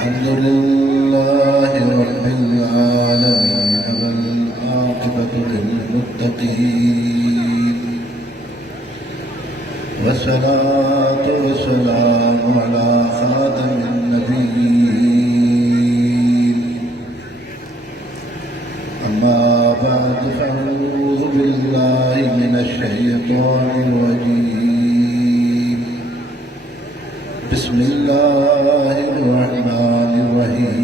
अल्हम्दुलिल्लाहि रब्बिल आलमीन वल आक़िबतु लिल मुत्तक़ीन वस्सलातु वस्सलामु अला ख़ातमिन नबिय्यीन अम्मा बअद फ़अऊज़ु बिल्लाहि मिनश शैतानिर रजीम बिस्मिल्लाहिर रहमानिर रहीम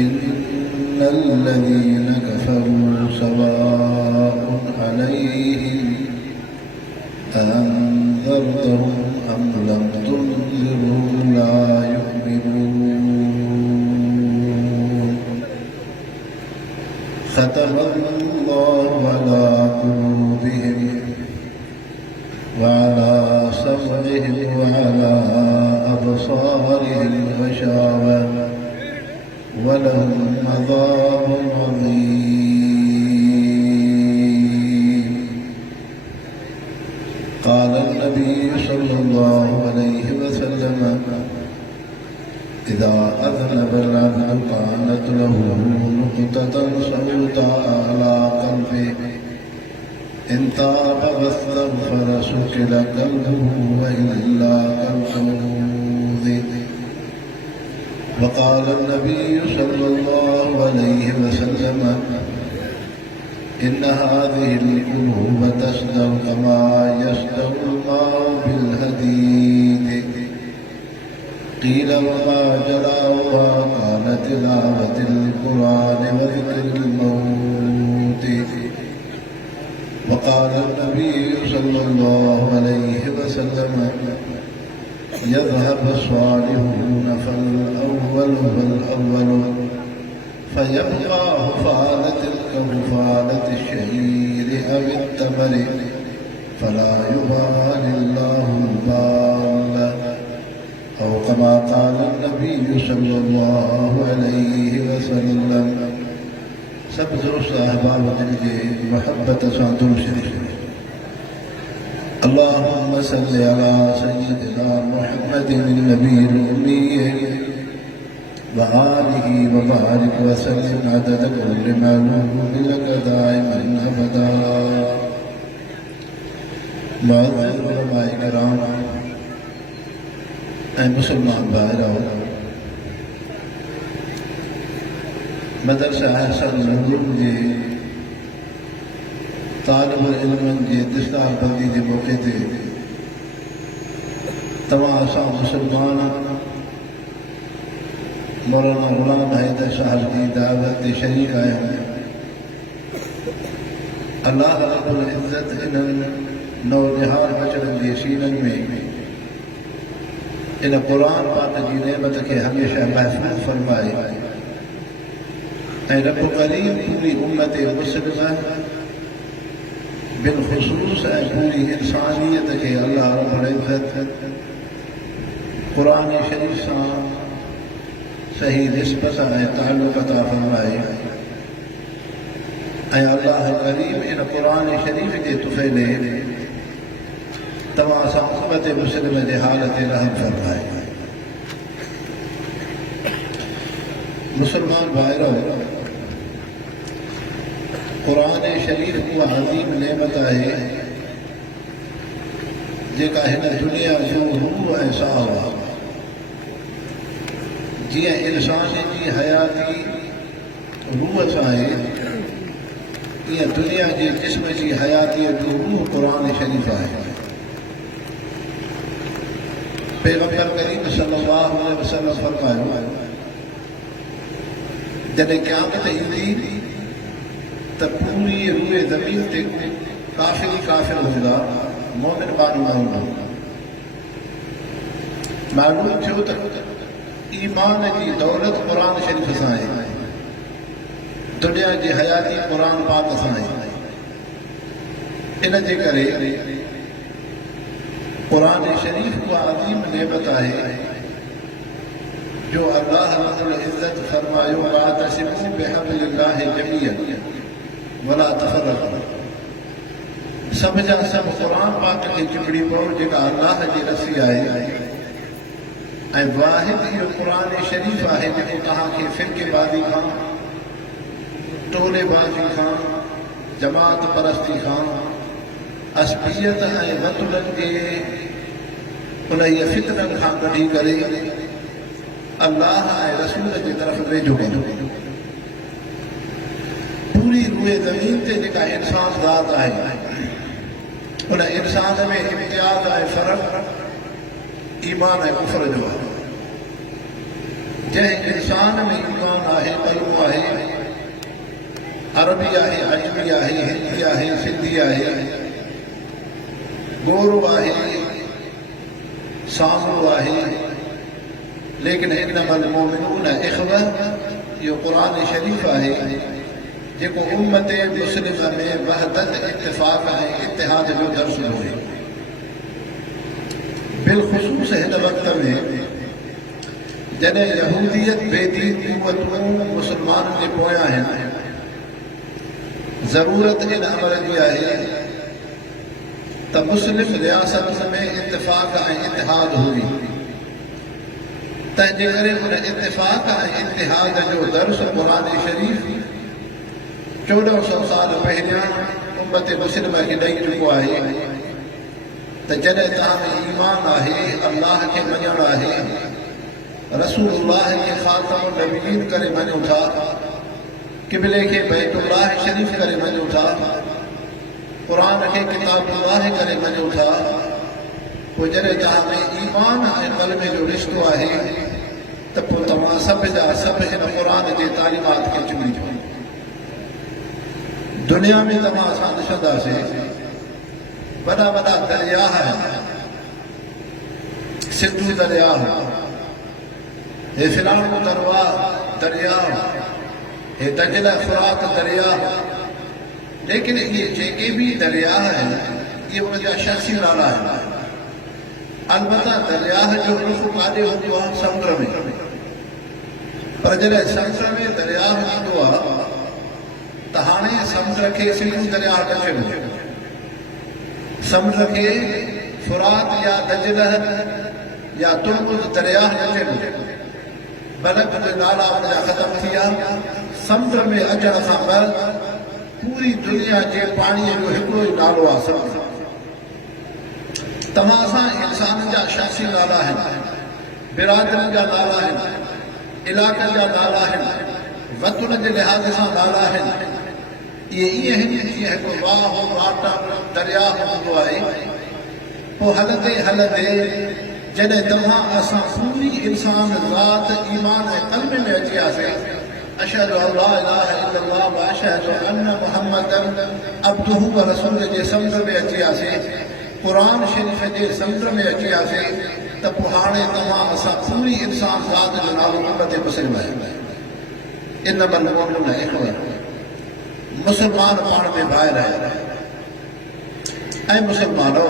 इन्नल लज़ीना कफ़रू सवाअन अलैहिम अअन्ज़रतहुम अम लम तुनज़िरहुम ला युमिनून ख़तमल्लाहु अला क़ुलूबिहिम वअला समइहिम वअला अबसारिहिम गशावह वलहुम अज़ाबुन अज़ीम क़ाल नबी सल्लल्लाहु अलैहि वसल्लम इज़ा अज़नब अल-अब्दु कानत लहू नुक़्ततन सौदाअ अला क़ल्बिही इन ताब वस्तग़फ़र सुकिल क़ल्बुहु व इल्ला कल-क़ऊज़ वक़ाल नबी सल्लल्लाहु अलैहि वसल्लम इन्न हाज़िहिल क़ुलूब तस्दउ कमा यस्दउल माउ बिल हदीद क़ील वमा जलाउहा क़ाल तिलावतुल क़ुरआन व ज़िक्रुल मौत वक़ाल नबी सल्लल्लाहु अलैहि वसल्लम यज़हब स्वालिहून फल-अव्वल वल-अव्वल फयब्क़ा हुफ़ालतुन कहुफ़ालतिश-शहीर अव-अत-तमर फला युबालिल्लाहु बाल औ कमा क़ाल नबी सल्लल्लाहु अलैहि वसल्लम। सब दुरुस्त अहबाब दिल के महब्बत सां दुरूद शरीफ अल्लाहुम्मा सल्लि अला सय्यिदिना मुहम्मदिन नबिय्यिल उम्मी व आलिहि व बारिक व सल्लिम अदद कुल्लि मालूम लक दाइमन अबदा। मुअज़्ज़िज़ उलमाए किराम ऐं मुसलमान भाइरो, मदरसा अहसन उलूम जे तालिब इल्मन जे दस्तार बंदी जे मौक़े ते तव्हां असां मुसलमान मौलाना ग़ुलाम हैदर साहब जी दावत ते शरीक आहियूं। अल्लाह रब्बुल इज़्ज़त इन्हनि नौनिहाल बचड़नि जे सीननि में इन क़ुरान पाक जी नेमत खे हमेशह महफ़ूज़ फ़रमाए ऐं रब करीम पूरी उम्मत मुस्लिमा बिलख़ुसूस ऐं पूरी इंसानियत खे अल्लाह रब्बुल इज़्ज़त क़ुरान शरीफ़ सां सही निस्बत ऐं ताल्लुक़ अता फ़रमाए ऐं अल्लाह करीम इन क़ुरान शरीफ़ जे तुफ़ैले तव्हां सां उम्मत मुस्लिम जे हाल ते रहम फ़रमाए। मुसलमान भाइरो, क़ुरान शरीफ़ उहा अज़ीम नेमत आहे जेका हिन दुनिया जो रूह ऐं साह आहे। जीअं इंसान जी हयाती रूह सां आहे, तीअं दुनिया जे जिस्म जी हयातीअ जो रूह क़ुरान शरीफ़ आहे। पैगंबर करीम सल्लल्लाहु अलैहि वसल्लम फरमायो, जॾहिं क़यामत ईंदी त पूरी रूए ज़मीन ते काफ़िर काफ़िर हूंदा, मोमिन माण्हू न हूंदा। मालूम थियो त ईमान जी दौलत क़ुरान शरीफ़ सां आहे, दुनिया जी हयाती क़ुरान पाक सां आहे। इन जे करे क़ुरान शरीफ़ उहा अज़ीम नेमत आहे जो अल्लाह रब्बुल इज़्ज़त फरमायो वातसिमू बिहब्लिल्लाहि जमीअन वला तफ़रक़ू। सभ जा सभ क़ुरान पाक खे चिमड़ी पओ जेका अल्लाह जी रसी आहे ऐं वाहिद इहो क़ुरान शरीफ़ आहे जेको तव्हांखे फ़िरक़ेबाज़ी खां, टोलेबाज़ी खां, जमात परस्ती खां, असबियत ऐं वतुलनि जे उन्हीअ फितरनि खां कढी करे अल्लाह ऐं रसूल जी तरफ़ वेझो कंदो। पूरी रूए ज़मीन ते जेका इंसान ज़ात आहे उन इंसान में इम्तियाज़ ऐं फ़र्क़ु ईमान ऐं कुफ़र जो आहे। जंहिं इंसान में ईमान आहे, कलमो आहे, अरबी आहे, अजमी आहे, हिंदी आहे, सिंधी आहे, गोरो आहे, सामो आहे, लेकिन इन्नमल मोमिनून इख़्वा इहो क़ुरान शरीफ़ आहे जेको उम्मत मुस्लिम में वहदत, इत्तिफ़ाक़ ऐं इत्तिहाद जो दर्स हुजे। बिलख़ुसूस हिन वक़्त में जॾहिं यहूदियत बेदीन क़ुव्वतूं मुस्लमाननि जे पोयां आहिनि, ज़रूरत इन अमल जी आहे त मुस्लिम रियासतुनि में इत्तिफ़ाक़ ऐं इत्तिहाद हुजे। तंहिंजे करे उन इत्तिफ़ाक़ ऐं इत्तिहाद जो दर्स क़ुरान शरीफ़ 1400 साल पहिरियां उम्मत मुस्लिम खे ॾेई चुको आहे त जॾहिं तव्हां में ईमान आहे, अल्लाह खे मञणु आहे, रसूलुल्लाह खे ख़ातमुन नबिय्यीन करे मञो था, क़िबले खे बैतुल्लाह शरीफ़ करे मञो था, क़ुरान खे किताबुल्लाह करे मञो था, पोइ जॾहिं तव्हां में ईमान ऐं क़ल्ब जो रिश्तो आहे त पोइ तव्हां सभ जा सभु हिन क़ुरान जे तालीमात खे चुङिजो। दुनिया में तव्हां असां ॾिसंदासीं वॾा वॾा दरिया आहिनि, सिंधु दरिया, हे फिराउन दरवा दरिया, हे दजला फुरात दरिया, लेकिन इहे जेके बि दरिया आहिनि इहे उनजा शख़्सी नाला आहिनि। अलबत्ता दरिया जो रुख़ काॾे हूंदो आहे? समुंड में। पर जॾहिं समुंड में दरिया हूंदो आहे त हाणे समुंड खे सिंधु दरिया न चइबो, समुंड खे फुरात या दजलह या तुर्मुज़ दरिया न चइबो, बल्कि जो नाला उनजा ख़तम थी विया। समुंड में अचण खां पोइ पूरी दुनिया जे पाणीअ जो हिकिड़ो ई नालो आहे समुंड। तव्हां सां इंसाननि जा शख़्सी नाला आहिनि, बिरादरनि जा नाला आहिनि, इलाक़नि जा नाला आहिनि, वतुन जे लिहाज़ सां नाला आहिनि। इहे ईअं आहिनि जीअं हिकु वाह वाटा दरिया हूंदो आहे। पोइ हलंदे हलंदे जॾहिं तव्हां असां पूरी इंसान ज़ात ईमान ऐं क़ल्ब में अची वियासीं, अशहदु अल्ला इलाहा इल्लल्लाह व अशहदु अन्न मुहम्मदन अब्दुहु व रसूलुहु जे समुंड में अची वियासीं, क़ुरान शरीफ़ जे समुंड में अची वियासीं, त पोइ हाणे तव्हां असां पूरी इंसान ज़ात जो नालो उम्मत मुस्लिम आहे। इन्नमल मोमिनून इख़्वा, मुस्लमान पाण में भाइर आहिनि। ऐं मुस्लमानो,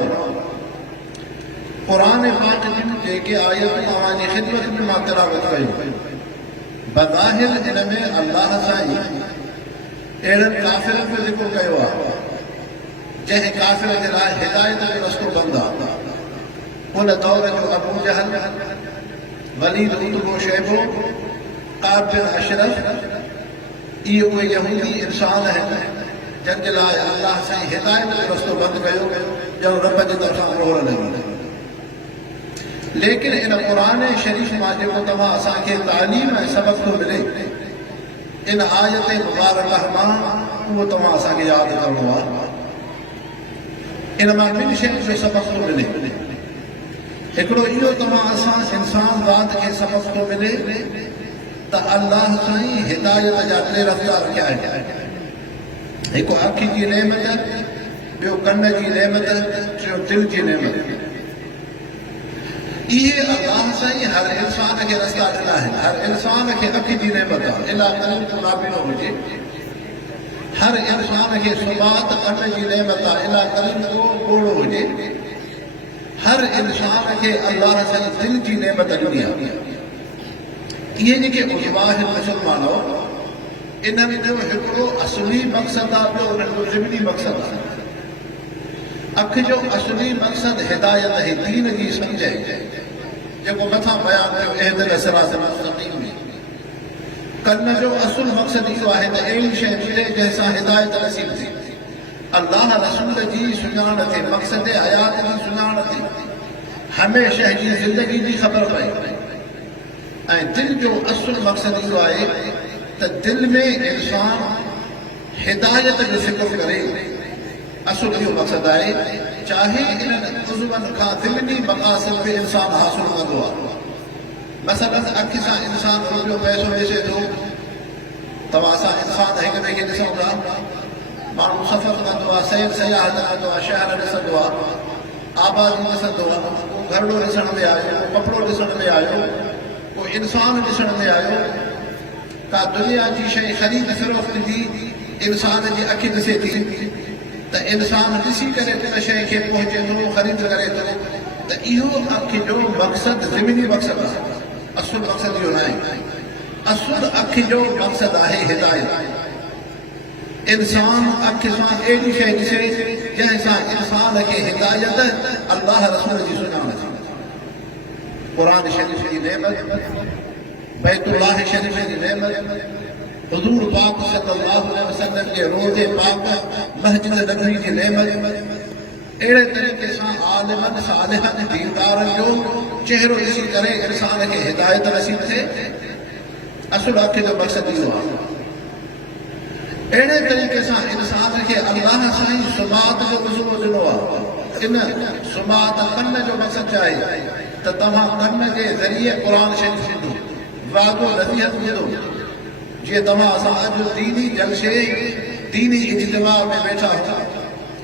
क़ुरान पाक जूं जेके आयतूं तव्हांजी ख़िदमत में मां तिलावत कयूं, बज़ाहिर इन में अल्लाह साईं अहिड़नि काफ़िरनि जो ज़िक्र कयो आहे जंहिं काफ़िर जे लाइ हिदायत जो रस्तो बंदि आहे। उन दौर जो अबू जहल, वलीद उतबो शैबो, काब बिन अशरफ, इहे उहे यहूदी इंसान आहिनि जंहिं जे लाइ अल्लाह साईं हिदायत जो रस्तो बंदि कयो, ॼण रब जी तरफ़ां मोहर लॻी। लेकिन इन क़ुरान शरीफ़ मां जेको तव्हां असांखे तालीम ऐं सबक़ थो मिले, इन आयत मुबारकह मां उहो तव्हां असांखे यादि करिणो आहे। इन मां ॿिनि शयुनि जो सबक़ थो मिले। हिकिड़ो इहो तव्हां असां इंसान ज़ात खे सबक़ थो मिले त अल्लाह साईं हिदायत जा 3 रफ़्तार कया आहिनि। हिकु अखि जी नेमत, ॿियो कन जी नेमत, टियों दिलि जी नेमत। इहे अल्लाह साईं हर इंसान खे रस्ता ॾिना आहिनि। हर इंसान खे अखि जी नेमत आहे, इला कल्ब नाबीनो हुजे। हर इंसान खे सुबात कन जी नेमत आहे, इला कल्ब ॻोढ़ो हुजे। हर इंसान खे अल्लाह साईं दिलि जी नेमत ॾिनी आहे। इहे जेके मुस्लिम मुस्लमानो, इन्हनि जो हिकिड़ो असली मक़सदु आहे, ॿियो उन्हनि जो ज़िमनी मक़सदु आहे। अखि जो असली मक़सदु हिदायत ऐं दीन जी सम्झ, जेको मथां बयान कयो इहदिन सिरातल मुस्तक़ीम में। कन जो असुल मक़सद इहो आहे त अहिड़ी शइ मिले जंहिंसां हिदायत नसीब थिए, अल्लाह रसूल जी सुञाण थिए, मक़सद हयात जी सुञाण थिए, हमेशह जी ज़िंदगी जी ख़बर पए। ऐं दिलि जो असुल मक़सद इहो आहे त दिलि में इंसान हिदायत जो फ़िक्र करे। असुल इहो मक़सद आहे, चाहे इन्हनि उज़वनि खां दिलनी मक़ासिद बि इंसान हासिल कंदो आहे। मसलन अखि सां इंसान रुपयो पैसो ॾिसे थो, तव्हां सां इंसान हिक ॿिए खे ॾिसूं था, माण्हू सफ़र कंदो आहे, सैर सयाहत कंदो आहे, शहर ॾिसंदो आहे, आबादी ॾिसंदो आहे, को घरड़ो ॾिसण में आयो, को कपिड़ो ॾिसण में आयो, को इंसान ॾिसण में आयो, का दुनिया जी शइ ख़रीद फ़रोख़्त जी इंसान जी अखि ॾिसे थी त इंसान ॾिसी करे उन शइ खे पहुचे थो, ख़रीद करे थो। त इहो अखि जो मक़सदु ज़िमनी मक़सदु आहे, असुल मक़सदु इहो न आहे। असुल अखि जो मक़सदु आहे हिदायत। इंसान अखि सां अहिड़ी शइ ॾिसे जंहिंसां इंसान खे हिदायत अल्लाह रसूल जी सुञाण थिए। क़ुरान शरीफ़ जी नेमत, बैतुल्लाह शरीफ़ जी नेमत, हुज़ूर पाक सल्लल्लाहु अलैहि वसल्लम जे रोज़े पाक, मस्जिद नबवी जी नेमत, अहिड़े तरीक़े सां आलिमनि सालिहनि दीनदारनि जो चहिरो ॾिसी करे इंसान खे हिदायत नसीब थिए। असुल अखि जो मक़सदु इहो आहे। अहिड़े तरीक़े सां इंसान खे अल्लाह साईं सुमात जो उसूल ॾिनो आहे। इन सुमात कन जो मक़सदु छा आहे त तव्हां कन जे ज़रिए क़ुरान शरीफ़ ॾिनो, वादो नसीहत ॾिनो। जीअं तव्हां असां अॼु दीनी जलसे, दीनी इज्तिमा में वेठा आहियूं,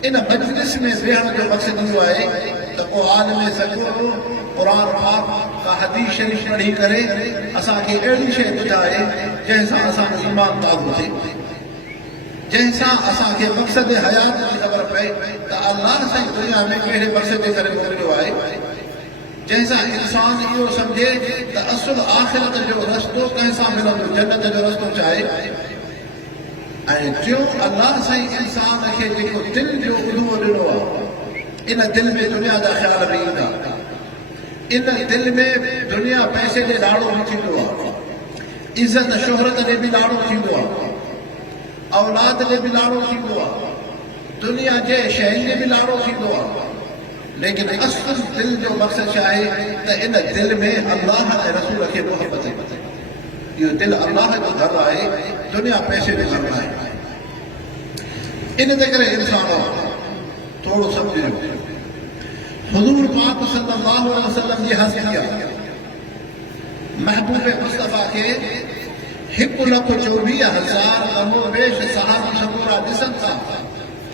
इन मजलिस में वेहण जो मक़सदु इहो आहे त को आलिम सॻो क़ुरान पाक का हदीस शरीफ़ पढ़ी करे असांखे अहिड़ी शइ ॿुधाए जंहिंसां असांजो ईमान ताज़ो थिए, जंहिंसां असांखे मक़सद हयात जी ख़बर पए त अल्लाह साईं दुनिया में कहिड़े मक़सद जे करे मोकिलियो आहे, जंहिंसां इंसान इहो सम्झे त असुल आख़िरत जो रस्तो कंहिंसां मिलंदो, जन्नत जो रस्तो चाहे। ऐं टियों, अल्लाह साईं इंसान खे जेको दिलि जो उलूओ ॾिनो आहे, इन दिलि में दुनिया जा ख़्याल बि ईंदा, इन दिलि में दुनिया पैसे ॾे ॾाढो बि थींदो आहे, इज़त शोहरत ॾे बि ॾाढो थींदो आहे, औलाद ॾे बि ॾाढो थींदो आहे, दुनिया जे शयुनि ॾे बि ॾाढो थींदो आहे। लेकिन असुल दिलि जो मक़सदु छा आहे त इन दिलि में अल्लाह ऐं रसूल खे मोहबत आहे। इहो दिलि अल्लाह जो घर आहे, दुनिया पैसे जो घर आहे। इन जे करे इंसान थोरो सम्झो, हुज़ूर पाक सल्लल्लाहु अलैहि वसल्लम जी हस्ती आहे, महबूब मुस्तफ़ा खे 1,24,000 कमो बेश सहाबा शबूरा ॾिसनि था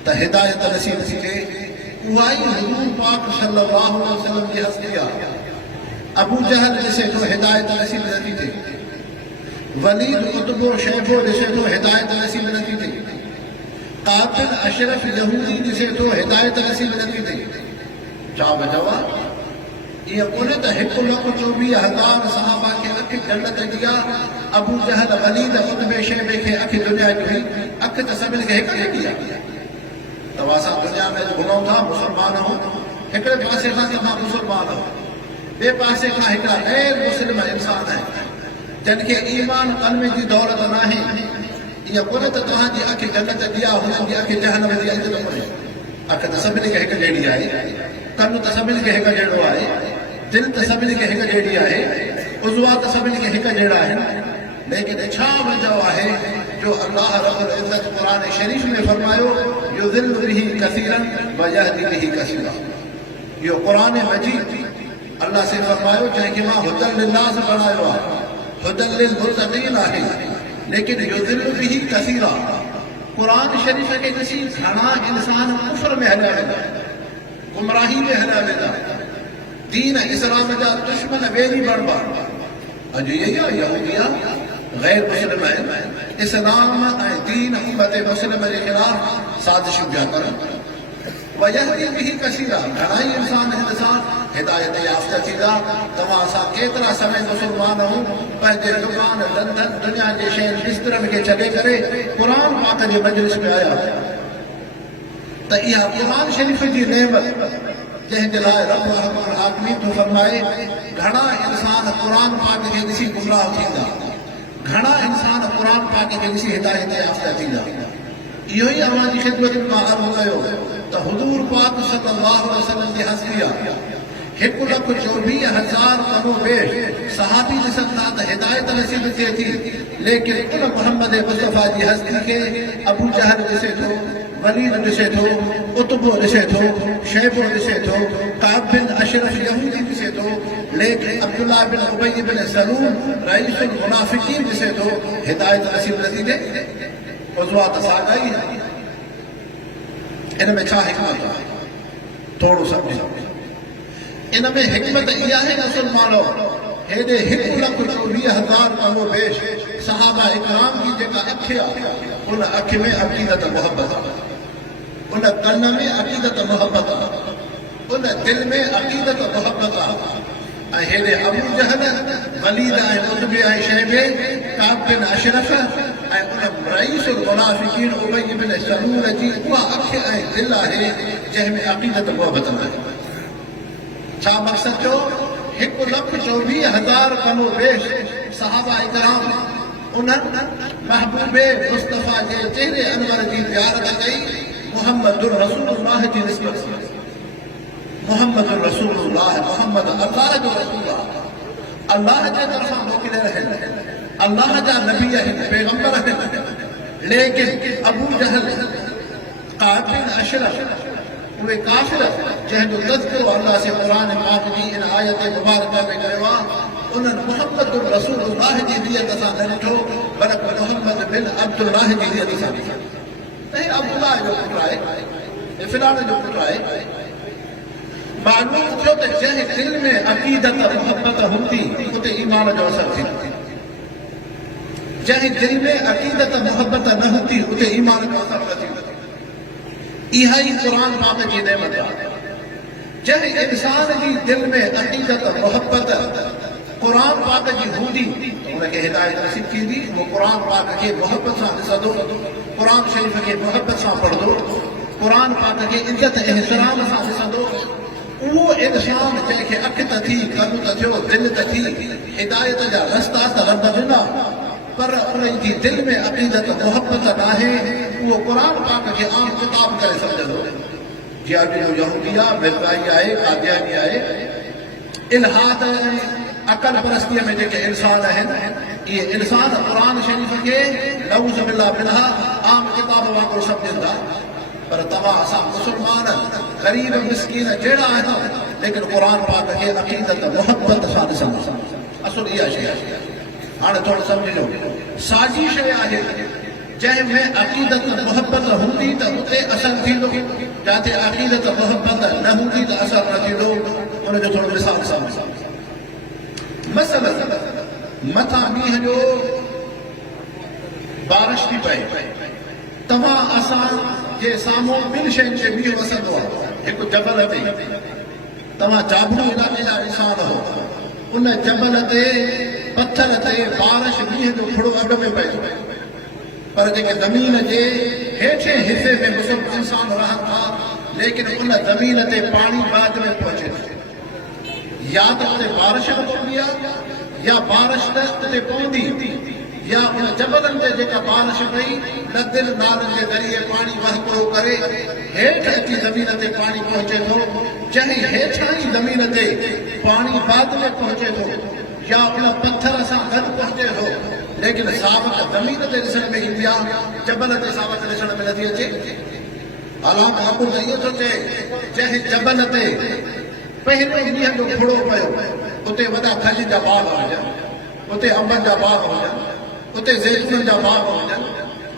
त हिदायत नसीब थी थिए। उहा ई हुज़ूर पाक सल्लल्लाहु अलैहि वसल्लम जी हस्ती आहे। अबू जहल ॾिसे थो हिदायत नसीब नथी थिए, वलीद उतबो शैबो ॾिसे थो हिदायत नसीब नथी थिए, कातिल अशरफ यहूदी ॾिसे थो हिदायत नसीब नथी थिए। छा वजह आहे? इहा कोन्हे त 1,24,000 सहाबा खे अखि जन्नत जी आहे, अबू जहल वलीद उतबे शैबे खे अखि दुनिया जी हुई, अखि त सभिनी खे हिकु जहिड़ी आहे। तव्हां असां दुनिया में घुमूं था, मुस्लमान आहियूं, हिकिड़े पासे खां तव्हां मुस्लमान आहियो, ॿिए पासे खां हिकिड़ा ग़ैर मुस्लिम इंसान आहिनि जिनखे ईमान क़ल्ब जी दौलत न आहे। इहा कोन्हे त तव्हांजी अखि जन्नत जी आहे, हुननि जी अखि जहन्नम जी आहे, कोन्हे। अखि त सभिनी खे हिकु जहिड़ी आहे, कन त सभिनी खे हिकु जहिड़ो आहे, दिलि त सभिनी खे हिकु जहिड़ी आहे, उज़वा त सभिनी खे हिकु जहिड़ा आहिनि। लेकिन छा वजह आहे जो अल्लाह रब्बुल इज़्ज़त क़ुरान शरीफ़ में फरमायो युज़िल्लु बिही कसीरन व यहदी बिही कसीरा। इहो क़ुरान मजीद अल्लाह से फरमायो जंहिंखे मां हुदल लिन्नास बणायो आहे, हुदल लिल मुत्तक़ीन आहे, लेकिन युज़िल्लु बिही कसीरा। क़ुरान शरीफ़ खे ॾिसी घणा इंसान कुफ़र में हलिया वेंदा, गुमराही में हलिया वेंदा, दीन इस्लाम जा दुश्मन वेरी बणिबा। अॼु इहे आहे यहूदिया गैर मुस्लिम आहिनि, इस्लाम ऐं दीन उम्मत मुस्लिम जे ख़िलाफ़ साज़िशूं पिया करनि। वयहदी बिही कसीरा, घणाई इंसान हिन सां हिदायत याफ़्ता थींदा। तव्हां असां केतिरा समय मुस्लमान आहियूं, पंहिंजे दुकान धंधनि दुनिया जे शयुनि बिस्तरनि खे छॾे करे क़ुरान पाक जे मजलिस में आया त इहा क़ुरान शरीफ़ जी नेमत जंहिंजे लाइ रब अरहमुल हाकिमीन थो फरमाए घणा इंसान क़ुरान पाक खे ॾिसी गुमराह थींदा, घणा इंसान क़ुरान पाक खे ॾिसी हिदायत याफ़्ता थींदा। इहो ई अव्हां जी ख़िदमत में मां अर्ज़ु कयो त हुज़ूर पाक सल्लल्लाहु अलैहि वसल्लम जी हस्ती आहे 1,24,000 कमो बेश सहाबी ॾिसनि था त हिदायत नसीब थिए थी, लेकिन उन मुहम्मद मुस्तफ़ा जी हस्ती खे अबू जहल ॾिसे थो, वलीद ॾिसे थो, उतबो ॾिसे थो, शैबो ॾिसे थो, काब बिन अशरफ यहूदी ॾिसे थो, लेकिन अब्दुल्लाह बिन उबई बिन सलूल रईसुल मुनाफिकीन ॾिसे थो, हिदायत नसीब नथी थिए। मौज़ूआत साॻाई आहे। इन में छा हिकमत आहे? थोरो सम्झो। इन में हिकमत इहा आहे मुसलमानो, हेॾे 1,24,000 कमो बेश सहाबा इकराम जी जेका अख आहे, उन अख में अक़ीदत मोहब्बत आहे, उन कन में अक़ीदत मोहब्बत आहे, उन दिल में अक़ीदत मोहब्बत आहे। ऐं हेॾे अबू जहल, वलीद ऐं उतबे ऐं शैबे, काब बिन अशरफ ऐं उन रईसुल मुनाफिकीन उबई बिन सलूल जी उहा अख ऐं दिल आहे जंहिंमें अक़ीदत मोहब्बत आहे। छा मक़सद जो 1,24,000 कमो बेश सहाबा इकराम उन्हनि महबूबे मुस्तफ़ा जे चेहरे अनवर जी ज़ियारत कई, मुहम्मदुर रसूलुल्लाह जी निस्बत सां। मुहम्मदुर रसूलुल्लाह, मुहम्मद अल्लाह जो रसूल आहे, अल्लाह जे तरफ़ां मोकिलियल आहिनि, अल्लाह जा नबी आहिनि, पैगंबर आहिनि। लेकिन अबू जहल, काब बिन अशरफ, उहे काफ़िर जंहिंजो तज़किरो अल्लाह से क़ुरान पाक जी इन आयत मुबारका में कयो आहे, उन्हनि मुहम्मदुर रसूलुल्लाह जी नियत सां न ॾिठो, बल्कि मुहम्मद बिन अब्दुल्लाह जी नियत सां ॾिठो। त अब्दुल्लाह जो पुटु आहे, फिलहाल जो पुटु आहे। मालूम थियो त जंहिं दिल में अक़ीदत मोहब्बत हूंदी उते ईमान जो असर थींदो, जंहिं दिल में अक़ीदत मोहब्बत न हूंदी उते ईमान जो असर न थींदो। इहा ई क़ुरान पाक जी नेमत आहे। जंहिं इंसान जी दिल में अक़ीदत मोहब्बत क़ुरान पाक जी हूंदी उनखे हिदायत नसीब थींदी। उहो क़ुरान पाक खे मोहब्बत सां ॾिसंदो, क़ुरान शरीफ़ खे मोहब्बत सां पढ़ंदो, क़ुरान पाक खे इज़त एहतराम सां ॾिसंदो। उहो इंसान जंहिंखे अख त थी, कन त थियो, दिलि त थी, हिदायत जा रस्ता त रब ॾिना, पर उन जी दिल में अक़ीदत मोहब्बत न आहे, उहो क़ुरान पाक खे आम किताब करे सम्झंदो। जीअं अॼु जो यहूदी आहे, मिर्ज़ाई आहे, कादियानी आहे, इल्हाद ऐं अक़ल परस्तीअ में जेके इंसान आहिनि, इहे इंसान क़ुरान शरीफ़ खे नऊज़ बिल्लाह बिल्हा आम किताब वांगुरु सम्झनि था। पर तव्हां असां मुस्लमान ग़रीब मिस्कीन जहिड़ा आहियूं, लेकिन क़ुरान पाक खे अक़ीदत मोहब्बत सां ॾिसंदा। असुल इहा शइ आहे। हाणे थोरो सम्झिजो, साॼी शइ आहे जंहिंमें अक़ीदत मोहब्बत हूंदी त उते असर थींदो, जिते अक़ीदत मोहब्बत न हूंदी त असर न थींदो। उनजो थोरो मिसाल सम्झो। मसलन मथां मींहं जो बारिश थी पए, तव्हां असां जे साम्हूं ॿिनि शयुनि ते मींहुं वसंदो आहे। हिकु जबल ते, तव्हां जाबड़ू इलाइक़े जा इंसान हो, उन जबल ते पत्थर ते बारिश मींहं जो थोरो अॻ में पए, पर जेके ज़मीन जे हेठे हिसे में मुस्लिम इंसान रहनि था, लेकिन उन ज़मीन ते पाणी बाद में पहुचे थो। या त उते बारिश न पवंदी आहे, या बारिश न उते पवंदी, या उन जबलनि ते जेका बारिश पई नदियुनि नालनि जे ज़रिए पाणी वहिको करे हेठि अची ज़मीन ते पाणी पहुचे थो। जंहिं हेठां ई ज़मीन ते पाणी बाद में पहुचे थो, या उन पत्थर सां गॾु पहुचे थो, लेकिन सावक ज़मीन ते ॾिसण में ईंदी आहे, जबल ते सावक ॾिसण में नथी अचे। हालात अकुल त इहो थो चए, जंहिं जबल ते पहिरियों मींहं जो खुड़ो पियो, उते वॾा खज जा बाग हुजनि, उते अंबनि जा बाग हुजनि, उते ज़ैतून जा बाग हुजनि,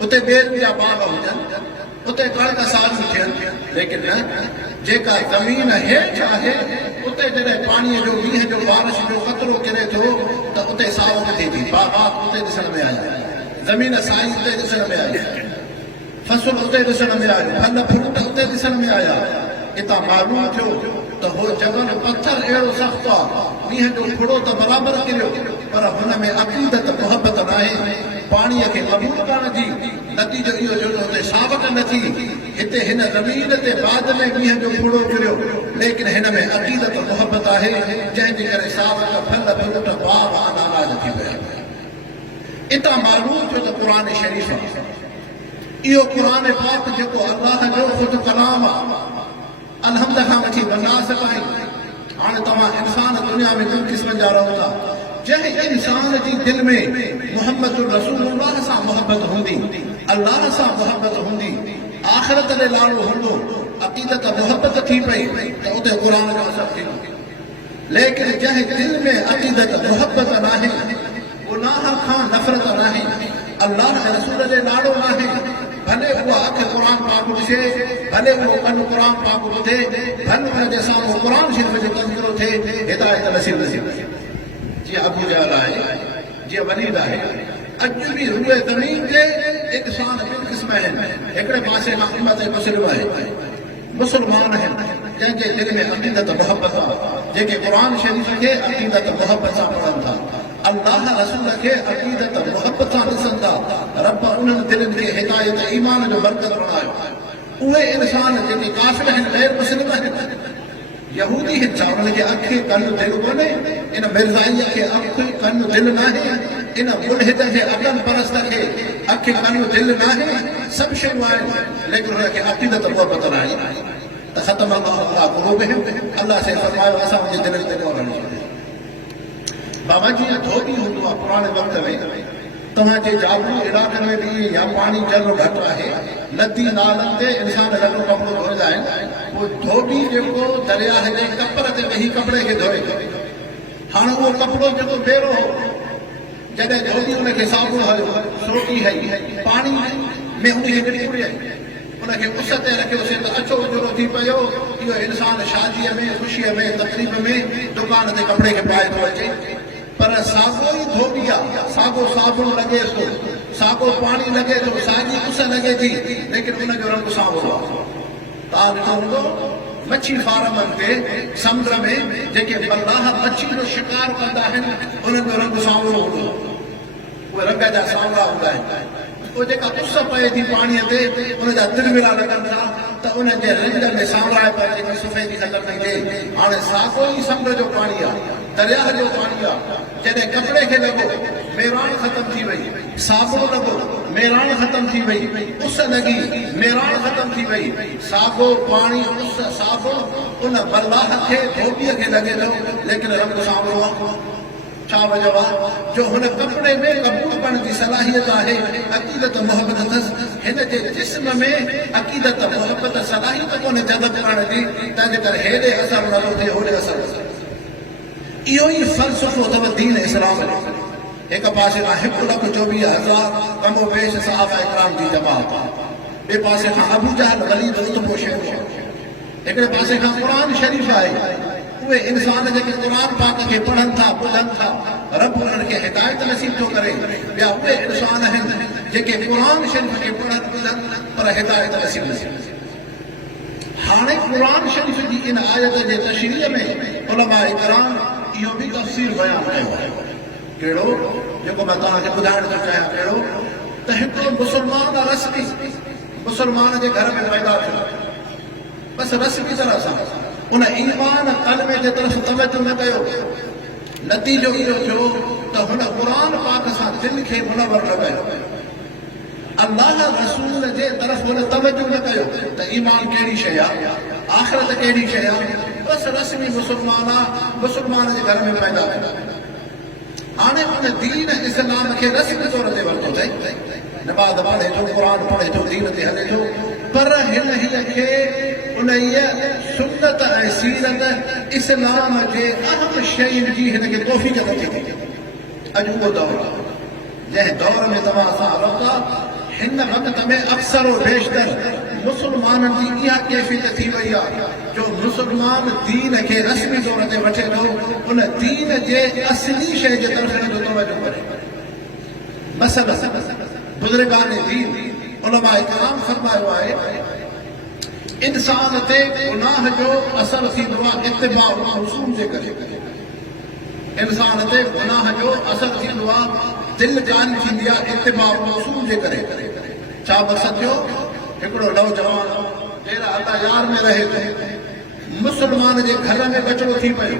उते बेर जा बाग हुजनि, उते कणक साग थियनि, लेकिन न, जेका ज़मीन हेठि आहे उते जॾहिं पाणीअ जो मींहं जो बारिश जो क़तरो किरे थो त उते सावक थिए थी, बाग़ात उते ॾिसण में आया, ज़मीन साई उते ॾिसण में आई, फसल उते ॾिसण में आयो, फल फ्रूट उते ॾिसण में आया। हितां मालूम थियो त हो जबल पत्थर अहिड़ो सख़्तु आहे, मींहं जो खुड़ो त बराबरि किरियो, पर हुन में अक़ीदत मोहब्बत न आहे। पाणीअ खे क़बूल करण जी नतीजो इहो जो हुते साबित न थी हिते हिन ज़मीन ते बाद में मींहं जो फूड़ो किरियो लेकिन हिन में अक़ीदत मुहबत आहे जंहिंजे करे साबित फल फ्रूट बाग अनाज थी विया इतां मालूम थियो त क़ुर शरीफ़ इहो क़ुर पाक जेको अल्लाह जो ख़ुदि कलाम आहे अलहम्द खां वठी वनास ताईं हाणे तव्हां इंसान दुनिया में ॿिनि क़िस्मनि जा रहो था जंहिं इंसान जी दिलि में मुहम्मद रसूलुल्लाह सां मुहबत हूंदी अल्लाह सां मुहबत हूंदी आख़िरत ॾे लाड़ो हूंदो अक़ीदत मुहबत थी पई त उते क़ुर जो असरु थींदो लेकिन जंहिं दिलि में अक़ीदत मुहबत नाहे गुनाह खां नफ़रत नाहे अल्लाह जे रसूल ॾे लाड़ो नाहे भले उहा अखि क़ुर पाक ॾिसे भले उहो कनु क़ुर पाक ॿुधे भले हुनजे साम्हूं क़ुर शरीफ़ जो तज़किरो थिए हिदायत नसीब जीअं अबू जहल आहे जीअं वलीद आहे अॼु बि रूए ज़मीन ते इंसान ॿिनि क़िस्म आहिनि हिकिड़े पासे खां उम्मत मुस्लिम आहे मुस्लमान आहिनि जंहिंजे दिलि में अक़ीदत मुहबत आहे जेके क़ुर शरीफ़ खे अक़ीदत मुहबत सां पढ़नि था अल्लाह रसूल खे अक़ीदत मुहबत सां ॾिसनि था रब उन्हनि दिलनि खे हिदायत ईमान जो मर्कज़ बणायो उहे इंसान जेके काफ़िर आहिनि ग़ैर मुस्लिम आहिनि यहूदी हिन छा उन्हनि खे अखि कनु दिलि कोन्हे इन मिर्ज़ाईअ खे अखि कनु दिलि नाहे इन मुल्हिद खे अक़ल परस्त खे अखि कनु दिलि नाहे सभु शयूं आहिनि लेकिन हुनखे अक़ीदत मुहबत नाहे त ख़तम अल्लाह अला क़ुलूबिहिम अल्लाह से फरमायो असां उनजे दिलनि ते कोन हलूं बाबा जीअं धोबी हूंदो आहे पुराणे वक़्त में तव्हांजे जाबू इलाइक़नि में बि या पाणी जल घटि आहे नदी नालनि ते इंसान लॻो कपिड़ो धोईंदा आहिनि उहो धोबी जेको दरिया जे कपर ते वेही कपिड़े खे धोए हाणे उहो कपिड़ो जेको ॿेड़ो हो जॾहिं धोबी उनखे साबुण हलियो सोटी हई पाणी में उनखे निकिरी आई उनखे उस ते रखियोसीं त अछो उजरो थी पियो इहो इंसान शादीअ में ख़ुशीअ में तकलीफ़ में दुकान ते कपिड़े खे पाए थो अचे पर साॻो ई धोबी आहे साॻो साबुण लॻे थो साॻो पाणी लॻे थो साॻी उस लॻे थी लेकिन उनजो रंग सावलो आहे तव्हां ॾिठो हूंदो मच्छी फार्मनि ते समुंड में जेके मल्लाह मच्छी जो शिकार कंदा आहिनि उन्हनि जो रंग सावलो हूंदो उहे रंग जा सावला हूंदा आहिनि उहो जेका उस पए थी पाणीअ ते उनजा तिरमिला लॻनि था त उनजे रंग में सावलाए पए जेकी सफ़ेदी नज़र न ईंदे हाणे साॻो ई समुंड जो पाणी आहे दरिया जो पाणी आहे जॾहिं कपिड़े खे लॻो मेराण ख़तम थी वई साबुण लॻो मेराण ख़तम थी वई उस लॻी मेराण ख़तम थी वई साॻो पाणी उस साबुण उन मल्लाह खे धोबीअ खे लॻे थो लेकिन रंग सावलो आहे छा वजह आहे जो हुन कपिड़े में क़बूल करण जी सलाहियत आहे अक़ीदत मुहबत अथसि हिन जे जिस्म में अक़ीदत मुहबत सलाहियत कोन्हे जज़ब करण जी तंहिंजे करे हेॾे असरु नथो थिए होॾे असरु इहो ई फ़लसफ़ो अथव दीन इस्लाम जो हिक पासे खां 1,24,000 कमो पेश सहाबा इकराम जी जमात ॿिए पासे खां अबू जहल वलीद उतबो शेबा हिकिड़े पासे खां क़ुर शरीफ़ आहे उहे इंसान जेके क़ुर पाक खे पढ़नि था ॿुधनि था रब उन्हनि खे हिदायत नसीब थो करे ॿिया उहे इंसान आहिनि जेके क़ुर शरीफ़ खे पढ़नि ॿुधनि पर हिदायत नसीब हाणे क़ुर शरीफ़ जी इन आयत जे तशरीह में उलमा इकराम इहो बि तफ़सीर बयान कयो आहे कहिड़ो जेको मां तव्हांखे ॿुधाइण थो चाहियां कहिड़ो त हिकिड़ो मुस्लमान रस्मी मुस्लमान जे घर में पैदा थियो बसि रस्मी तरह सां उन ईमान कलमे जे तरफ़ तवजो न कयो नतीजो इहो थियो त हुन क़ुर पाक सां दिलि खे मुनवर न कयो अल्लाह रसूल जे तरफ़ हुन तवजो न कयो त ईमान कहिड़ी शइ आहे आख़िरत कहिड़ी शइ आहे बसि रस्मी मुस्लमान आहे मुस्लमान जे घर में पैदा थियो हाणे उन दीन इस्लाम खे रस्मी तौर ते वरितो अथई नमाज़ पढ़े थो क़ुर पढ़े थो दीन ते हले थो पर हिन खे उन सुन्नत ऐं सीरत इस्लाम जे अहम शयुनि जी हिनखे तौफ़ीक़ नथी थिए अॼु उहो दौरु आहे जंहिं दौर में तव्हां असां रहंदा हिन वक़्त में अक्सर बेशतर मुस्लमाननि जी इहा कैफ़ियत थी वई आहे जो मुस्लमान दीन खे रस्मी तौर ते वठे थो उन दीन जे असली शइ जे तरफ़ हिनजो तवजो करे मसलन बुज़ुर्गान दीन उलमा इकराम फरमायो आहे इंसान ते गुनाह जो असरु थींदो आहे इत्तिबा उसूल जे करे इंसान ते गुनाह जो असरु थींदो आहे दिल कान थींदी आहे इत्तिबा उसूल जे करे छा मक़सदु थियो हिकिड़ो नौजवान जहिड़ा अल्लाह यार में रहे थो मुस्लमान जे घर में बचिड़ो थी पियो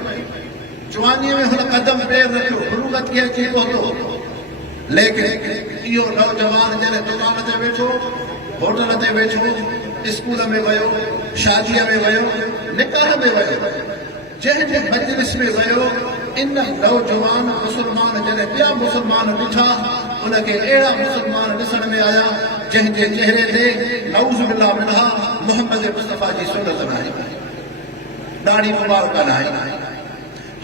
जवानीअ में हुन कदम पेर रखियो हुलूगत खे अची पहुतो लेकिन इहो नौजवान जॾहिं दुकान ते वेठो होटल ते वेठो स्कूल में वियो शादीअ में वियो निकाह में वियो जंहिं मजलिस में वियो इन नौजवान मुस्लमान जॾहिं ॿिया मुस्लमान ॾिठा उनखे अहिड़ा मुस्लमान ॾिसण में आया जंहिंजे चेहरे ते नऊज़ बिल्लाह मिनहा मोहम्मद मुस्तफ़ा जी सुन्नत नाहे ॾाढ़ी मुबारक नाहे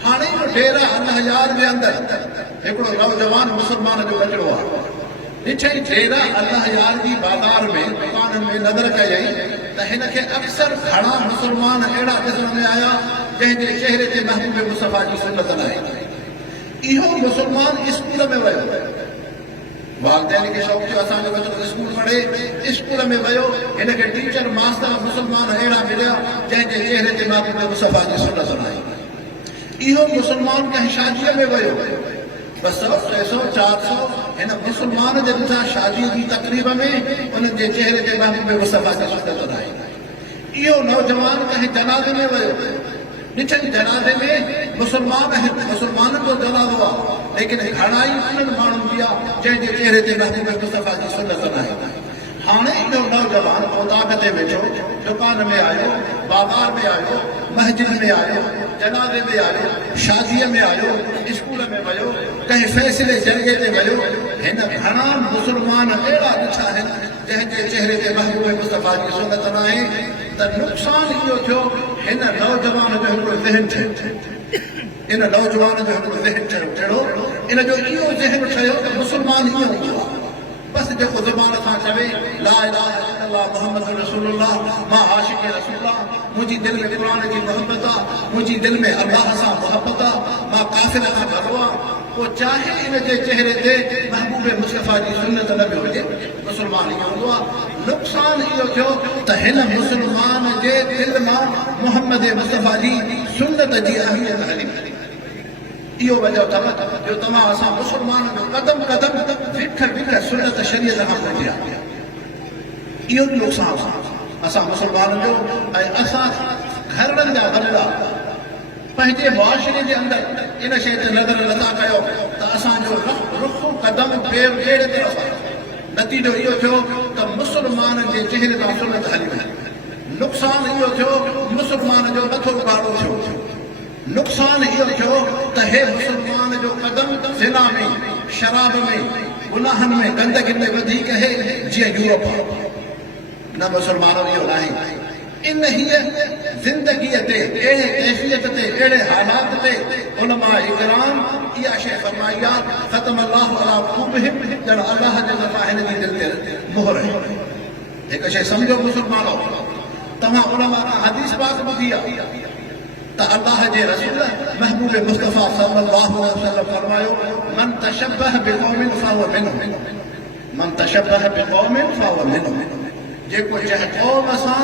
हाणे इहो डेरा अल्लाह यार जे अंदरि हिकिड़ो नौजवान मुस्लमान जो बचिड़ो आहे ॾिठई डेरा अल्लाह यार जी बाज़ार में दुकाननि में नज़र कयई त हिनखे अक्सर घणा मुस्लमान अहिड़ा ॾिसण में आया जंहिंजे चेहरे ते महबूब मुस्तफ़ा जी सुन्नत नाहे इहो मुस्लमान स्कूल में वियो वालदेन खे शौक़ थियो असांजो बच्चो स्कूल पढ़े स्कूल में वियो हिनखे टीचर मास्टर मुस्लमान अहिड़ा मिलिया जंहिंजे चेहरे ते महबूब मुस्तफ़ा जी सुन्नत नाहे इहो मुस्लमान कंहिं शादीअ में वियो 200, 300, 400 हिन मुस्लमान जे ॾिसां शादीअ जी तकरीब में उन्हनि जे चेहरे ते महबूब मुस्तफ़ा जी सुन्नत नाहे इहो नौजवान कंहिं जनाज़े में वियो ॾिठनि जनाज़े में मुस्लमाननि जो जनाज़ो आहे लेकिन घणाई उन्हनि माण्हुनि जी आहे जंहिंजे चेहरे ते महबूब मुस्तफ़ा जी सुन्नत नाहे हाणे इहो नौजवान औताद ते वेठो दुकान में आयो बाज़ार में आयो मस्जिद में आयो जनाज़े में आयो शादीअ में आयो स्कूल में वियो कंहिं फ़ैसिले जरिए ते वियो हिन घणा मुस्लमान अहिड़ा ॾिठा आहिनि जंहिंजे चेहरे ते महबूब मुस्तफ़ा जी सुन्नत नाहे त नुक़सान इहो थियो हिन नौजवान जो हिकिड़ो ज़हन ठहियो इन नौजवान जो हिकिड़ो ज़हन ठहियो इन जो इहो ज़हन ठहियो त मुस्लमान हीअं हूंदो आहे बसि जेको ज़ुबान सां चवे ला इलाहा इल्लल्लाह मुहम्मद रसूलुल्लाह मां आशिक़ रसूलुल्लाह मुंहिंजी दिलि में क़ुर जी मोहबत आहे मुंहिंजी दिलि में अल्लाह सां मोहबत आहे मां काफ़िर खां भलो आहे पोइ चाहे इन जे चेहरे ते महबूब मुस्तफ़ा जी सुन्नत न बि हुजे मुस्लमान इहो हूंदो आहे नुक़सान इहो थियो त हिन मुस्लमान जे दिलि मां मोहम्मद मुस्तफ़ा जी सुन्नत जी अहमियत हली इहो वजह अथव जो तव्हां असां मुस्लमान जो क़दम क़दम विख सुन्नत शरीयत खां कढिया इहो बि नुक़सान आहे असां मुस्लमाननि जो ऐं असां घरनि जा गमला पंहिंजे मुआशिरे जे अंदरि इन शइ ते नज़र नथा कयो त असांजो रुख क़दम पेर अहिड़े तरफ़ नतीजो इहो थियो त मुस्लमाननि जे चेहरे तां सुन्नत हली वई नुक़सान इहो थियो मुस्लमान जो नथो उगाड़ो थियो नुक़सान इहो थियो त हे मुस्लमान जो क़दम ज़िना में शराब में गुनाहनि में गंदगी में वधीक है जीअं यूरोप न मुस्लमान इहो नाहे इन हीअ ज़िंदगीअ ते अहिड़े कैफ़ियत ते अहिड़े हालात ते उलमा इकराम इहा शइ फरमाई आहे ख़तम अल्लाहु अला क़ुलूबिहिम ॼण अल्लाह जे तरफ़ां हिन जी दिलि ते मोहर आहे हिकु शइ सम्झो मुस्लमानो तव्हां उलमा खां हदीस पाक ॿुधी आहे त अल्लाह जे रसूल महबूब मुस्तफ़ा सल्लल्लाहु अलैहि वसल्लम फरमायो मन तशब्बह बिक़ौमिन फहुव मिनहुम मन तशब्बह बिक़ौमिन फहुव मिनहुम जेको जंहिं क़ौम सां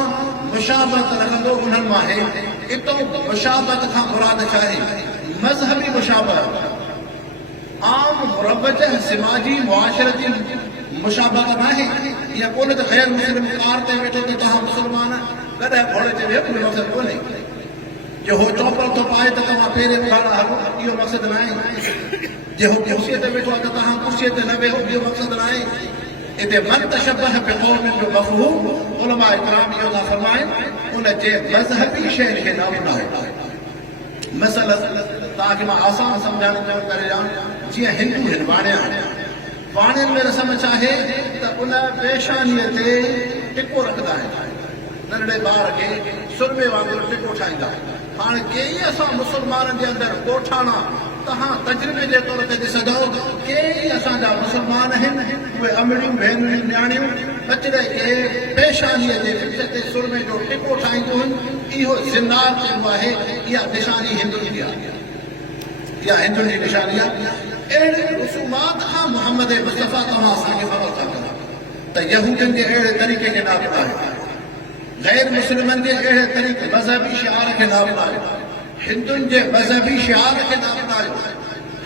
मुशाबत रखंदो उन्हनि मां आहे इतो मुशाबत खां मुराद छा आहे मज़हबी मुशाबत आम मुरवज समाजी मुआशरती मुशाबत नाहे इहा कोन्हे त ग़ैर मुस्लिम कार ते वेठो त तव्हां मुस्लमान कॾहिं घोड़े ते वेहो इहो मक़सदु कोन्हे जो हो चौपड़ थो पाए त तव्हां पेरे उखाड़ा हलो इहो मक़सदु न आहे जे हो कुर्सीअ ते वेठो आहे त तव्हां कुर्सीअ ते न वेहो इहो मक़सदु न आहे हिते मन तशब्बह बिक़ौमिन जो मफ़हूम उलमा इकराम इहो था फरमाइनि उन जे मज़हबी शयुनि खे न अपनायो मसलन तव्हांखे मां आसान सम्झाइण जो करे ॾियां जीअं हिंदू आहिनि वाणियुनि में रस्म छा आहे त उन पेशानीअ ते टिको रखंदा आहिनि नंढड़े ॿार खे सुरमे वांगुरु टिको ठाहींदा हाणे केई असां मुस्लमाननि जे अंदरि ॻोठाणा तव्हां तजुर्बे जे तौर ते ॾिसंदो केई असांजा मुस्लमान आहिनि उहे अमड़ियूं भेनरियूं न्याणियूं कचिरे खे पेशानीअ जे विच ते सुरमे जो टिको ठाहींदियूं आहिनि इहो ज़िंदार चइबो आहे इहा निशानी हिंदुनि जी आहे इहा हिंदुनि जी निशानी आहे अहिड़े रसूमात खां मोहम्मद मुस्तफ़ा तव्हां असांखे ख़बर था कयो त यहूदियुनि जे अहिड़े तरीक़े खे न अपनायो गैर मुस्लिमनि जे अहिड़े तरीक़े मज़हबी शिआर खे न अपनायो हिंदुनि जे मज़हबी शिआर खे न अपनायो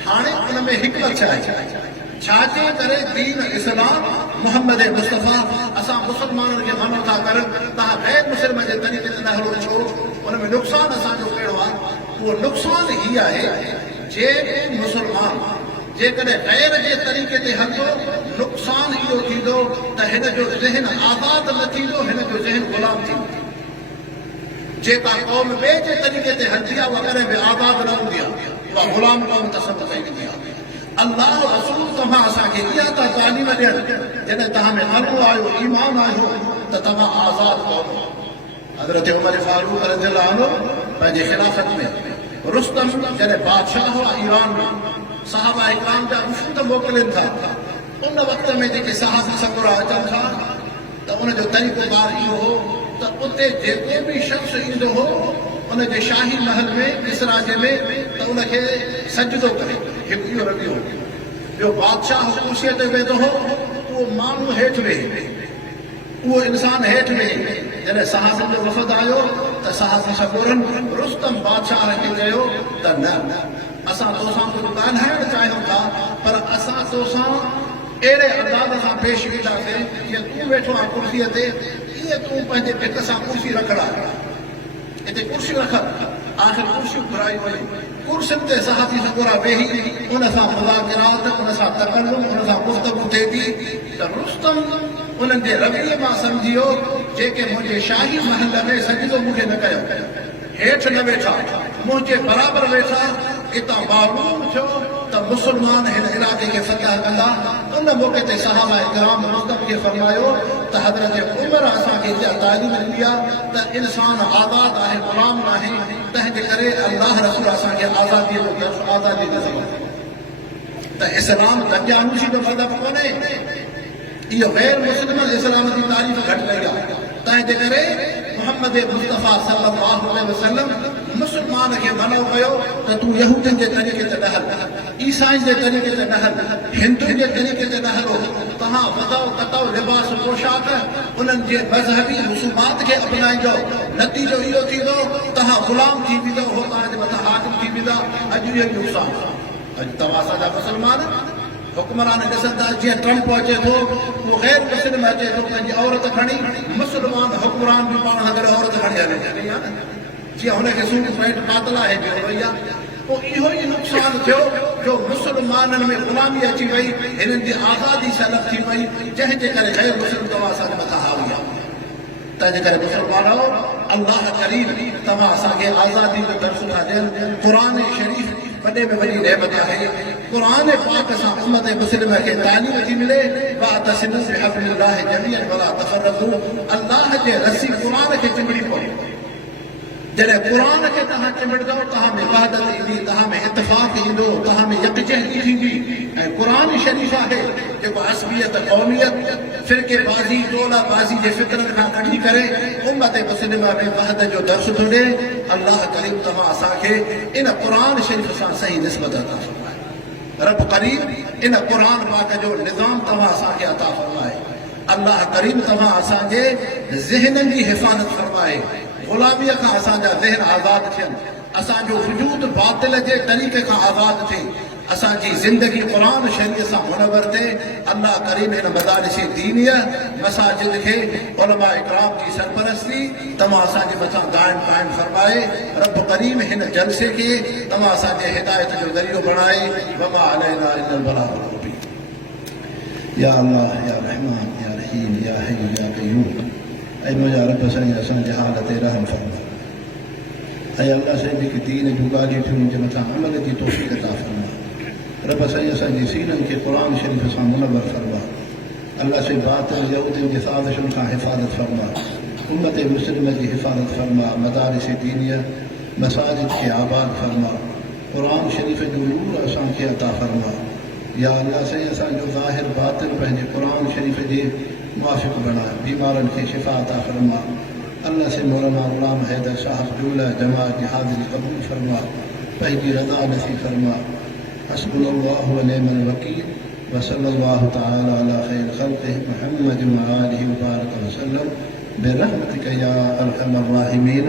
हाणे उन में हिकमत छा आहे छाचे करे दीन इस्लाम मोहम्मद मुस्तफ़ा असां मुसलमाननि खे मना था कर तव्हां गैर मुस्लिम जे तरीक़े ते न हलो छो उन में नुक़सानु असांजो कहिड़ो आहे उहो नुक़सानु हीउ आहे जे मुसलमान जेकॾहिं गैर जे तरीक़े ते हलंदो नुक़सानु इहो थींदो त हिन जो ज़हन आज़ाद न थींदो हिन जो ज़हन ग़ुलाम थींदो जेका क़ौम ॿिए जे तरीक़े ते हलंदी आहे उहा कॾहिं बि आज़ाद न हूंदी आहे उहा ग़ुलाम क़ौम तसवुरु कई वेंदी आहे अल्लाह रसूल तव्हां असांखे इहा त तालीम ॾियनि जॾहिं तव्हां में क़ल्बु आयो ईमान आयो त तव्हां आज़ाद क़ौम हज़रत उमर फारूक रज़ियल्लाहु अन्हु पंहिंजे ख़िलाफ़त में रुस्तम जॾहिं बादशाह हुआ ईरान में सहाबा इकराम जा वफ़ूद मोकिलनि था उन वक़्त में जेके सहाबी सकुरा अचनि था त उनजो तरीक़ोकार इहो हो त उते जेको बि शख़्स ईंदो हो उनजे शाही महल में इसराजे में त उनखे सजदो करे हिकु इहो रवियो ॿियो बादशाह कुर्सीअ ते वेंदो हो उहो माण्हू हेठि वेहे उहो इंसानु हेठि वेहे जॾहिं सहाबनि जो वफ़द आयो त सहाबी सकुरनि रुस्तम बादशाह खे चयो त न असां तोसां कुझु ॻाल्हाइणु चाहियूं था पर असां तोसां अहिड़े अंदाज़ सां पेश ईंदासीं जीअं तूं वेठो आहे कुर्सीअ ते ईअं तूं पंहिंजे भित सां कुर्सी रखड़ा हिते कुर्सियूं रख आख़िर कुर्सियूं घुराई वयूं कुर्सियुनि ते सहाबी सकुरा वेही उन सां मुज़ाकिरात उन सां तकल्लुम उन सां गुफ़्तगू थिए थी त रुस्तम उन्हनि जे रवैये मां सम्झियो जेके मुंहिंजे शाही महल में सजदो मूंखे न कयो हेठि न वेठा मुंहिंजे बराबरि वेठा इतां मालूम थियो त मुस्लमान हिन इलाइक़े खे फतह कंदा उन मौक़े ते सहाबा इकराम रुस्तम खे फरमायो त हज़रत उमर असांखे इहा तालीम ॾिनी आहे त इंसान आज़ाद आहे ग़ुलाम न आहे तंहिंजे करे अल्लाह रसूल असांखे आज़ादीअ जो आज़ादी नसीब त इस्लाम दंजानूशी जो मतिलबु कोन्हे इहो गैर मुस्लिम इस्लाम जी तारीफ़ घटि कई आहे तंहिंजे करे मोहम्मद मुस्तफ़ा सल्लल्लाहु अलैहि वसल्लम मुसलमान खे मनो कयो त तूं यहूदियुनि जे तरीक़े ते न हल ईसाईनि जे तरीक़े ते न हल हिंदुनि जे तरीक़े ते न हलो तव्हां वधो कतो लिबास पोशाक उन्हनि जे मज़हबी रसूमात खे अपनाइजो नतीजो इहो थींदो तव्हां ग़ुलाम थी वेंदो हो तव्हांजे मथां हाकिम थी वेंदा अॼु इहो नुक़सानु अॼु तव्हां असांजा मुसलमान हुक्मरान ॾिसनि था जीअं ट्रम्प अचे थो उहो गैर मुस्लिम अचे थो पंहिंजी औरत खणी मुसलमान हुक्मरान बि पाण सां गॾु औरत खणी हले जीअं हुनखे सूट पैंट पातल आहे भैया पोइ इहो ई नुक़सानु थियो जो मुसलमाननि में ग़ुलामी अची वई हिननि जी आज़ादी सलब थी वई जंहिंजे करे गैर मुस्लिम तव्हां असांजे मथां हावी आहे तंहिंजे करे मुसलमानो अल्लाह करीम तव्हां असांखे आज़ादी जो दर्स था ॾियनि क़ुर शरीफ़ वॾे में वॾी नेमत आहे क़ुर पाक सां उम्मत मुस्लिम खे तालीम थी मिले वातसिमू बिहब्लिल्लाहि जमीअन वला तफ़र्रक़ू अल्लाह जे रस्सी क़ुर खे चिंबड़ी पवे जॾहिं क़ुर खे तव्हां चिंबड़ंदव तव्हां में वहदत ईंदी तव्हां में इत्तिफ़ाक़ ईंदो तव्हां में यकजहती थींदी ऐं क़ुर शरीफ़ आहे जेको असबियत क़ौमियत फ़िरके बाज़ी टोला बाज़ी जे फ़िक्रनि खां कढी करे उम्मत मुस्लिम में वहदत जो दर्स थो ॾिए अल्लाह करीम तव्हां असांखे इन क़ुर शरीफ़ सां सही निस्बत अता फ़रमाए रब करीम इन क़ुर पाक जो निज़ाम तव्हां असांखे अता फ़रमाए अल्लाह करीम तव्हां असांजे ज़हननि जी हिफ़ाज़त फ़रमाए ग़ुलामीअ खां असांजा ज़हन आज़ाद थियनि असांजो वजूद बातिल जे तरीक़े खां आज़ाद थिए असांजी ज़िंदगी क़ुर शरीअ सां मुनवर थिए अल्लाह करीम हिन मदारिस दीनिया मसाजिद खे उलमा इकराम जी सरपरस्ती तव्हां असांजे मथां क़ाइम फ़रमाए रब करीम हिन जलसे खे तव्हां असांजे हिदायत जो ज़रियो बणाए वमा अलैना इल्लल बलागुल मुबीन या अल्लाह या रहमान या रहीम या हय्यु या क़य्यूम ऐं मुंहिंजा रब साईं असांजे हाल ते रहम फरमा ऐं अल्लाह साईं जेकी दीन जूं ॻाल्हियूं थियूं उनजे मथां अमल जी तौफ़ीक़ अता फरमा रब साईं असांजी सीननि खे क़ुर शरीफ़ सां मुनवर फरमा अल्लाह साईं बातिल यहूदियुनि जी साज़िशुनि खां हिफ़ाज़त फरमा उम्मत मुस्लिम जी हिफ़ाज़त फरमा मदारिस दीनिया मसाजिद खे आबाद फरमा क़ुर शरीफ़ जो नूर असांखे अता फरमा या अल्लाह साईं असांजो ज़ाहिर बातिल पंहिंजे क़ुर शरीफ़ जे मुआफ़िक़ बणा बीमारनि खे शिफ़ा अता फरमा अल्लाह से मौलाना ग़ुलाम हैदर साहब जूला जमात की हाज़िरी क़बूल फरमा पंहिंजी रज़ा नसीब फरमा हस्बुनल्लाहु व निअमल वकील व सल्लल्लाहु तआला अला खैर ख़ल्क़िहि मुहम्मद व आलिहि व बारक व सल्लम बिरहमतिक या अरहमर राहिमीन।